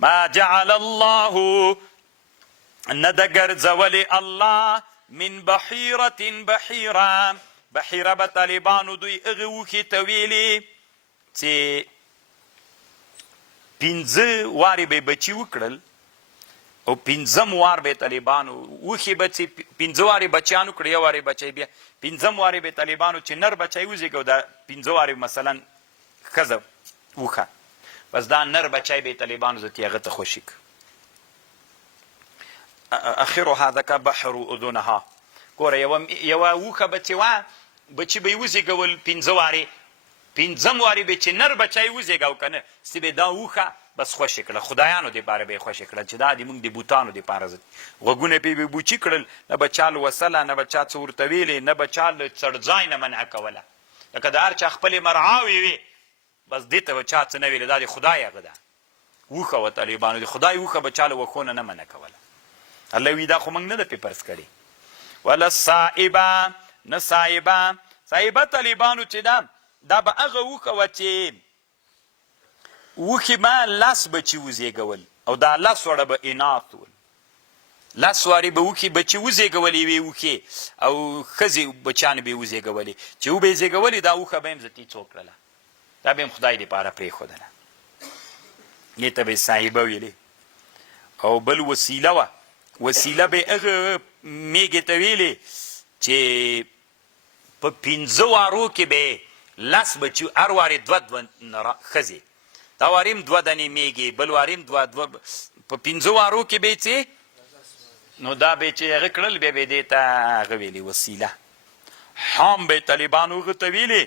ما جعل الله نه ده ګرځولې الله من بحیرة بحیره بحیره به طالبانو دوی هغې اوښې ته ویلې چې 15 وارې به یې بچي وکړل او 15م وار به طالبانو اوښې به چې 15 وارې بچیانو کړه، یو وارې بچی بیا 15م وارې به طالبانو چې نر بچی وزېږو دا 15 وارې مثلا ښځه اوښه، بس دا نر بچی به طالبانو ذاتي هغه ته خوشي که اخرها ذکا بحر اذنها. ګوره یوه اوښه به چې وه بچي به یې وزېږول 15 وارې، 15م وارې به چې نر بچی وزېږو که نه ستې به دا اوښه بس خوشې کړه، خدایانو دپاره به یې خوشې کړه چې دا د موږ د بوتانو دپاره غوږونه پې به یې بوچي کړل، نه به چا لوسله، نه به چا څه ورته ویلې، نه به چا له څړځای نه منع کوله، لکه د هر چا خپلې مرعاوې وې بس دې ته به چا څه نه ویلې، دا د خدای هغه ده اوښه وه طالبانو، د خدای اوښه به چا له وښو نه منع کوله. الله وی دا خو موږ نه ده پې فرض کړې. ولا صائبه نه صائبه طالبانو چې دا به هغه اوښه وه چې اوښې به 10 بچي وزېږول او دا 10 وړه به اناث ول، 10 وارې به اوښې بچي وزېږولې یوې اوښې او ښځې بچیانې به یې وزېږولې، چې وبه یې زېږولې دا اوښه به یې ذاتي څو کړله، دا به یې خدای دپاره پرېښودله، دې ته به یې صاحبه ویلې. او بل وسیله وه، وسیله به یې هغه میږې ته ویلې چې په 15 وارو کې به یې 10 بچي هر وارې 2 ښځې، دا واریم 2 دانې میږي، بل واریم 2 په 15 وارو کې به یې څې نو دا به چې هغه کړل بیا به یې دې ته هغه ویلې وسیله. حام به یې طالبانو هغه ته ویلې،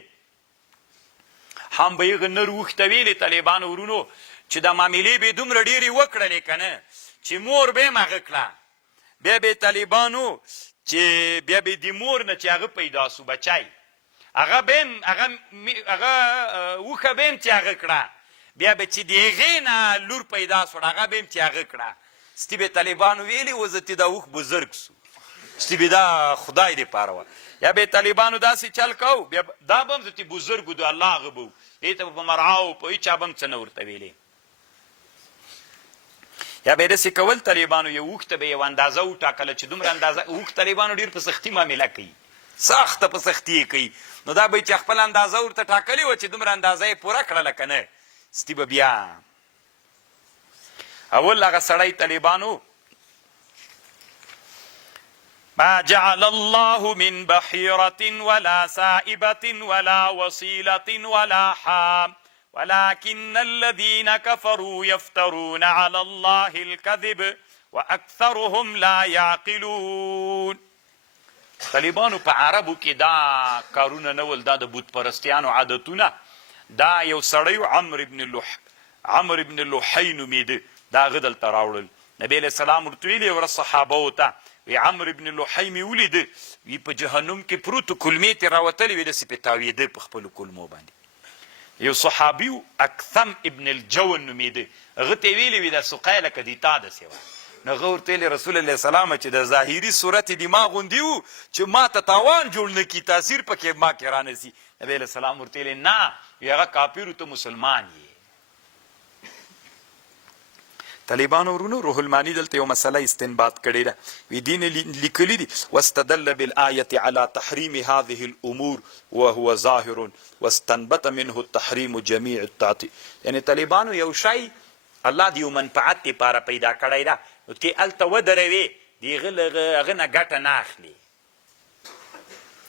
حام به یې هغه نر اوښ ته ویلې طالبانو ورونو چې دا معاملې به یې دومره ډېرې وکړلې که نه چې مور به یې هغه کړه، بیا به یې طالبانو چې بیا به یې د مور نه چې هغه پیدا سو بچی هغه به یې هغه اوښه به یې چې هغه کړه، بیا به چې د هغې نه لور پیدا سوړه هغه به یې چې هغه کړه، ستې به طالبانو ویلې وزتې دا اوښ بزرګ سو، ستې به دا خدای دپاره وه، یا به طالبانو داسې چل کو بیا دا به هم ذاتي بزرګ و د الله هغه به و، دې ته به په مرعاو په هېچا به هم څه نه ورته ویلې. یا به یې داسې کول طالبانو یو اوښ ته به یو اندازه وټاکله چې دومره اندازه اوښ طالبانو ډېر په سختي معامله کوي، سخته په سختي یې کوي، نو دا به یې چې خپل اندازه ورته ټاکلې وه چې دومره اندازه یې پوره کړله که نه ستی به بیا اول هغه سړی طالبانو ما جعل الله من بحيرة ولا سائبة ولا وصيلة ولا حام ولكن الذين كفروا يفترون على الله الكذب وأكثرهم لا يعقلون. طالبانو په عربو کې دا کارونه نه ول، دا د بت پرستیانو عادتونه، دا یو سړی عمر ابن لوحی نومېده، دا هغه دلته راوړل، نبی علیه السلام ورته ویلې ورځ صحابهو ته وی عمر ابن لوحی مې ولیده وی په جهنم کې پروت کلمې ترې راوتلې وې داسې پې تاوېده په خپلو کلمو باندې. یو صحابي و اکثم ابن الجون نومېده، هغه ته یې ویلې وي دا سقی لکه د تا داسې وه، نو هغه ورته ویلې رسول الله سلام چې د ظاهري صورت یې دماغ غوندې و چې ما ته تاوان جوړ نه کړي، تاثیر پکې ما کې رانه سي. نبی علیه السلام ورته ویلې نه وی هغه کافر و ته مسلمان یې. طالبانو ورونو روح المانی دلته یو مسله استنباط کړې ده، وی دین لیکلی دي واستدل بالآیة على تحریم هذه الامور وهو ظاهر واستنبط منه التحریم جميع التعطیل. یعنی طالبانو یو شی الله د یو منفعت لپاره پیدا کړی ده، نو کې هلته ودروې د هغه نه ګټه نه اخلي،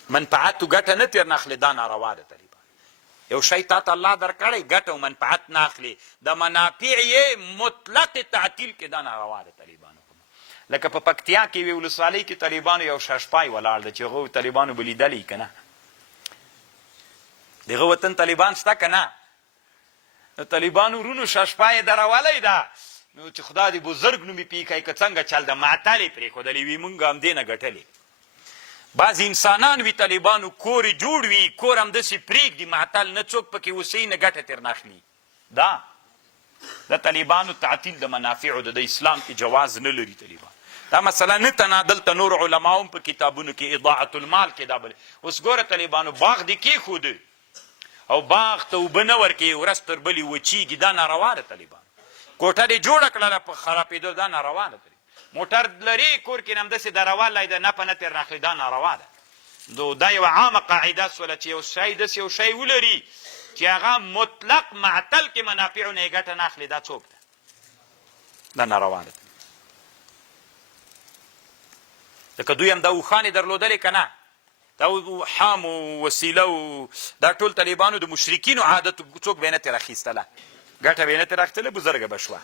منفعت و ګټه نه ترې نه اخلي، دا ناروا ده. یو شی تا ته الله درکړی ګټه او منفعت نه اخلي، د منافع یې مطلق تعطیل کې دا ناروا ده. طالبانو لکه په پکتیا کې یوې ولسوالۍ کې طالبانو یو ششپای ولاړ ده چې هغه طالبانو به لیدلی که نه، د هغه وطن طالبان شته که نه، نو طالبانو ورونو ششپای درولی ده، نو چې خدا دې بزرګ نومې پیښی که څنګه چل ده معطل یې پرېښودلې وي، مونږ همدې نه ګټلې. بعض انسانان وي طالبانو کور یې جوړ وي، کور همداسې پرېږدي معطل، نه څوک پکې اوسئ نه ګټه ترې نه اخلي. دا د طالبانو تعطیل د منافعو د اسلام کې جواز نه لري. طالبان دا مسله نه تنه دلته نور علما هم په کتابونو کې اضاعة المال کې دا بلې. اوس ګوره طالبانو باغ دې کېښوده او باغ ته اوبه نه ورکوي، ورځ تر بلې وچېږي، دا ناروا ده. طالبان کوټه دې جوړه کړله په خرابېدو دا ناروا ده موټر لري کور کې هم داسې دروا لای ده نه په نه تېر ناخلي دا ناروا ده دا یوه عامه قاعده سوله چې یو شی داسې یو شی ولري چې هغه مطلق معطل کې منافعو نه یې ګټه نه اخلي دا څوک ده دا ناروا ده ځکه دوی هم دا اوښانې درلودلې که نه دا حام و وسیله و دا ټول طالبانو د مشرکینو عادت څوک به یې نه ترې اخیستله ګټه به یې نه ترې اخیستله بزرګه به شوه